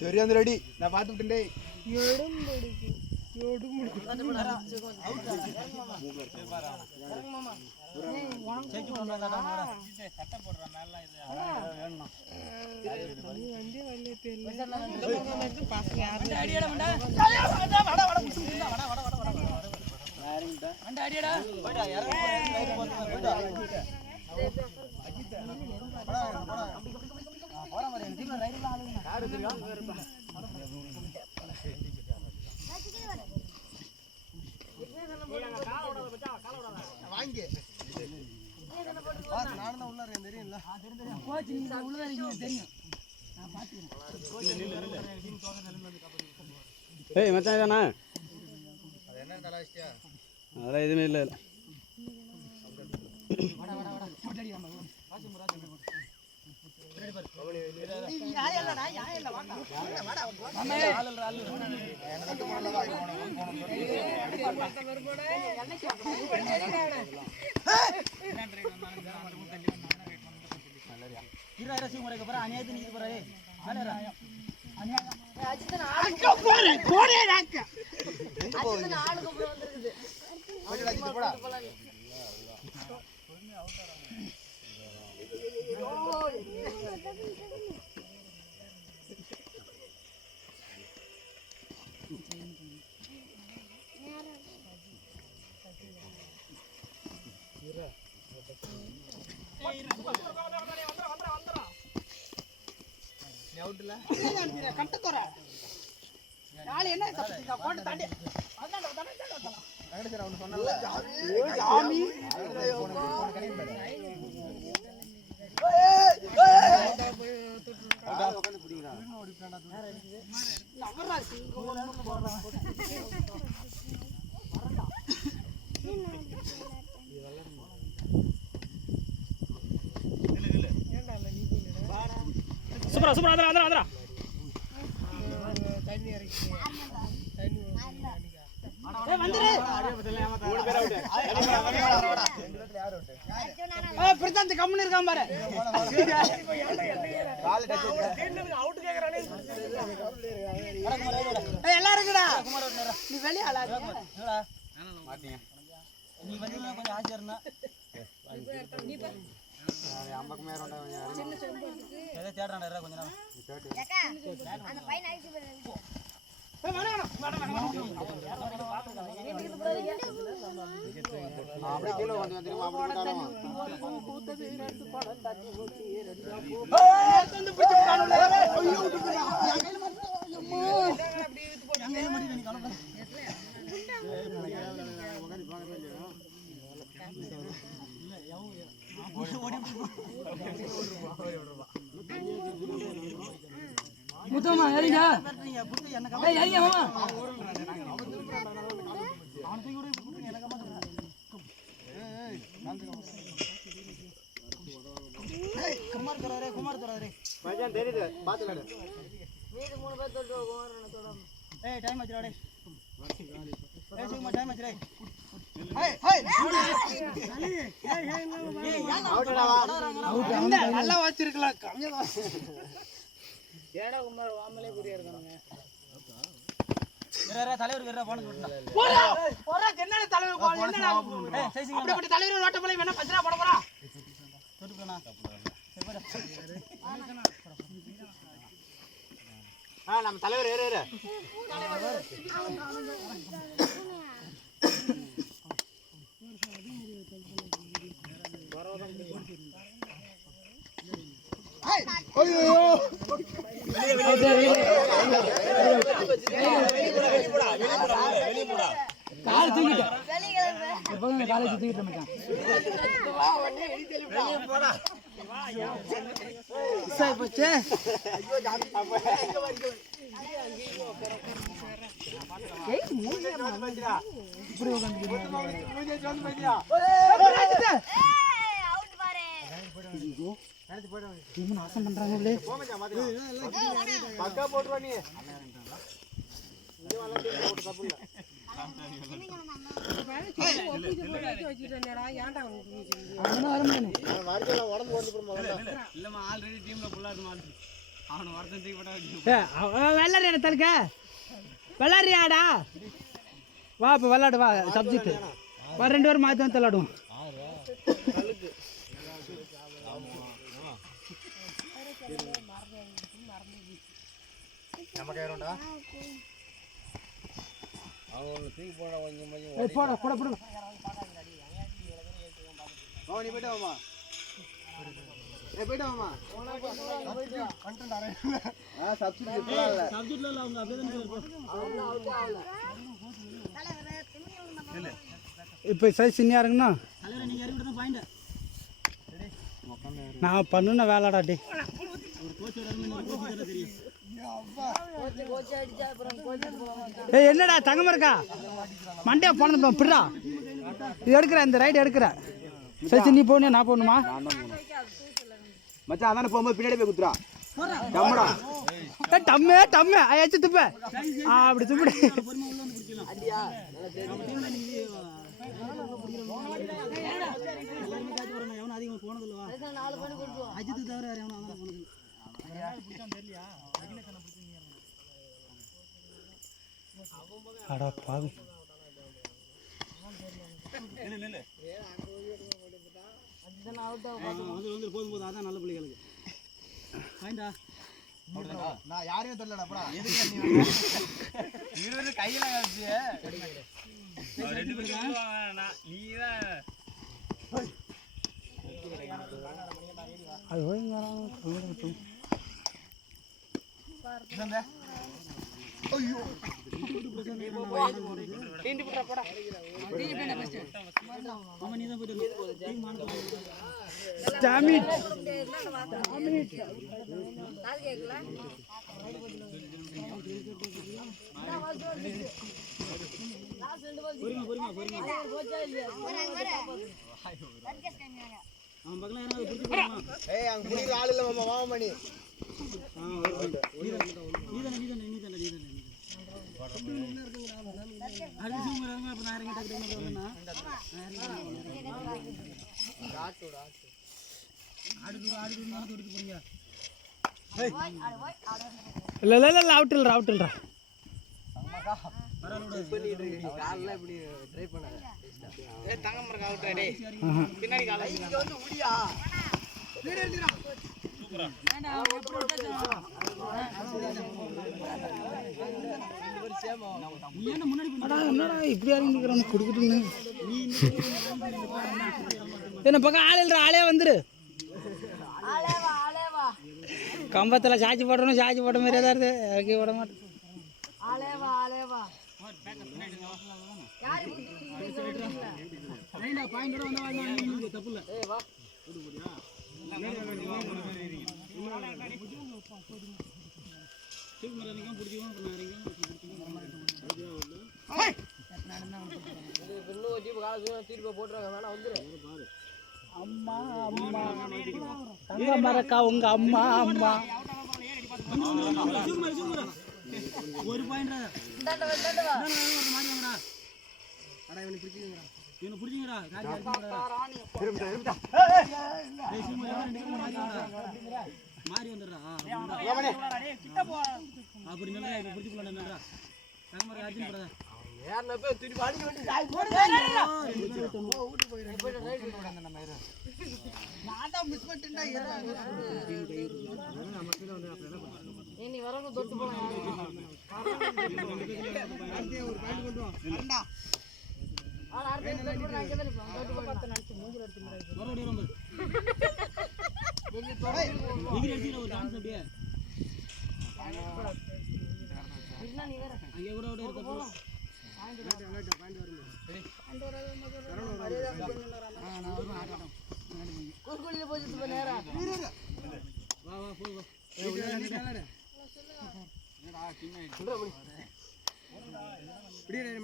சரி அந்த ரெடி நான் பாத்துட்டேன் ஏய் மச்சான் இதானா அதெல்லாம் எதுவுமே இல்லை சூப்பரா சூப்பரா அதரா அதரா தண்ணி இறக்கி தண்ணி ஏய் வந்துரு மூணு பேர் அவுட் ஏய் பிரசாந்த் கம்மன் இருக்கான் பாரு கால் டச் அவுட் கேக்குறானே ஏய் எல்லாரும் இருக்குடா நீ வெளிய ஆளாத மாட்டீங்க நீ வந்தீங்க கொஞ்சம் ஆசை இருந்தா நீ பா அம்மாக்கு மேல உண்டா சின்ன செம்பு இருக்கு ஏதோ தேடுறானே கொஞ்சம் நேரம் அந்த பையன் ஐசி ஏய் அப்படியே கீழ வந்து தெரியுமா அப்படி கூத்தது ரெண்டு படம் தட்டி போச்சு ஏய் வந்து பிடிச்சு காணல ஐயோ விட்டுடா என் கையில மாட்டா அம்மா அப்படியே இழுத்து போடு என் கையில மாட்டி நீ காணல உட்கார்ந்து பாக்கவே இல்லையா முத்தமா ஏறிங்க ஏய் ஏறிங்க மாமா அவன் தூக்கி விடு புட்டு எனக்கு மாட்டேன் ஏய் ஏய் குமார் தரரே பையன் தெரியுது பாத்துடா மீதி மூணு பேர் தொட்டு குமாரன தொட ஏய் டைம் ஆச்சுடா டேய் ஏய் சும்மா டைம் ஆச்சுடா ஏய் அவுட்டடா அவுட் நல்லா வாச்சிருக்கலாம் கம்மியா ஏடா குமார் வாமலே குறியா இருக்கானுங்க வேற தலைவர் வேற போன் போடுடா போறா என்னடா தலைவர் போன் என்னடா ஏய் சைசிங் அப்படியே தலைவர் ஓட்ட போல வேணா பஞ்சரா போட போறா தொட்டு போனா நம்ம தலைவர் ஏறு கால் தூக்கிட்டு எப்போதும் காலேஜ் தூக்கிட்டு மச்சான் போடா சாய் போச்சு ஏய் மூஞ்சி வந்துடா இப்படி உட்கார்ந்து மூஞ்சி வந்து போய்டியா ஏய் அவுட் பாரு நாசம் பண்றாங்களே. பக்கா போட்டுவா நீ. வெள்ளாரியா தலுக்க வெள்ளாரியாடா வா இப்போ விளாடு வா சப்ஜெக்ட் வா 2 பேரும் மாற்றி வந்து விளாடுவோம். போட போட போட நீ போயிட்டு வாமா. போயிட்டு வாமா. இப்போ சைஸ் சின்னியா இருக்குண்ணா நான் பண்ணுன வேலைடாட்டி. ஏய் என்னடா தங்கமா இருக்கா மண்டையா போனது பிடுறா இது எடுக்கிற இந்த ரைடு எடுக்கிற சரி நீ போகணும் நான் போகணுமா மச்சான் அதானே போகும்போது பின்னாடி போய் குத்துறா டம்முடா. டம்மே டம்மே ஆயாச்சு துப்ப அப்படி துப்பிடு. அடா பாவி போதும் அதான் நல்ல பிள்ளைகளுக்கு நான் யாரையும் தெரியலடா போடா. எதுக்கு கையில அது ஆள் இல்ல மாமா வாமணி. இல்ல இல்ல இல்ல அவுட்டில்ரா அவுட்டில்ரா பின்னாடி கால இங்க வந்து உடியா வீடியோ எடுத்துறா. என்ன பக்கம் ஆள் இல்ல ஆளே வந்துரு. கம்பத்துல சாச்சி போடணும் சாச்சி போட்ட மாதிரி ஏதாவது இறக்கி விட மாட்டேன். அம்மா அம்மா தங்க மரக்கா உங்க அம்மா அம்மா ஒரு பாயிண்ட் மாறி வந்துடுறா அப்படி நல்லா பிடிச்சி போடா தங்கமரக்கா அர்ஜுன் போடாத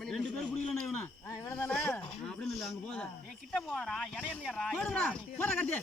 ரெண்டு பேர் பிடிக்கலண்ணா இவனா இவனதானா அப்படின்னு இல்லை அங்கே போதா கிட்ட போறா இடையறா போடா கட்டி